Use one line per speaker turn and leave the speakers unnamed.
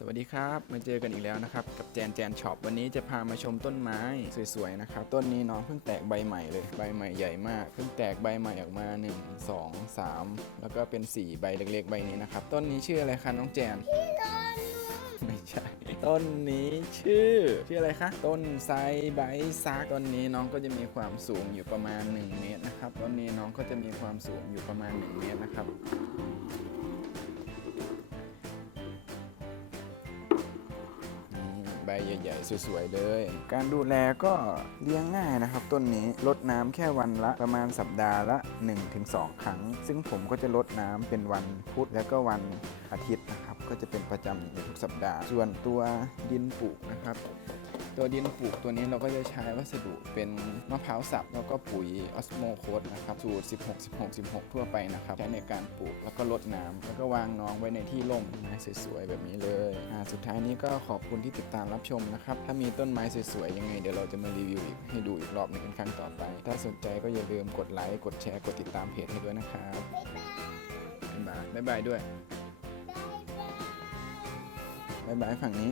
สวัสดีครับมาเจอกันอีกแล้วนะครับ กับแจนแจนช็อปวันนี้จะพามาชมต้นไม้สวยๆนะครับ ต้นนี้น้องเพิ่งแตกใบใหม่เลยใบใหม่ใหญ่มาก เพิ่งแตกใบใหม่ออกมา 1 2 3 แล้วก็เป็น 4 ใบเล็กๆ ใบนี้นะครับ ต้นนี้ชื่ออะไรคะน้องแจนไม่ใช่ต้นนี้ชื่อ ชื่ออะไรคะ ต้นไทรใบซักต้นนี้น้องก็จะมีความสูงอยู่ประมาณ 1 เมตรนะครับต้นนี้น้องก็จะมีความสูงอยู่ประมาณ 1 เมตรนะครับ ใบใหญ่ๆ สวยๆเลย การดูแลก็เลี้ยงง่ายนะครับ ต้นนี้ลดน้ำแค่วันละประมาณสัปดาห์ละ 1-2 ครั้ง ซึ่งผมก็จะลดน้ำเป็นวันพุธและก็วันอาทิตย์นะครับ ก็จะเป็นประจำในทุกสัปดาห์ ส่วนตัวดินปลูกนะครับ ตัวดินปลูกตัวนี้เราก็จะใช้วัสดุเป็นมะพร้าวสับแล้วก็ปุ๋ยออสโมโคดนะครับสูตร 16 16 16 ทั่วไปนะครับใช้ในการปลูกแล้วก็รดน้ำแล้วก็วางน้องไว้ในที่ร่มไม้สวยๆแบบนี้เลยอ่าสุดท้ายนี้ก็ขอบคุณที่ติดตามรับชมนะครับถ้ามีต้นไม้สวยๆยังไงเดี๋ยวเราจะมารีวิวอีกให้ดูอีกรอบหนึงเป็นครั้งต่อไป ถ้าสนใจก็อย่าลืมกดไลค์กดแชร์กดติดตามเพจให้ด้วยนะครับบ๊ายบายบ๊ายบายด้วยบ๊ายบายฝั่งนี้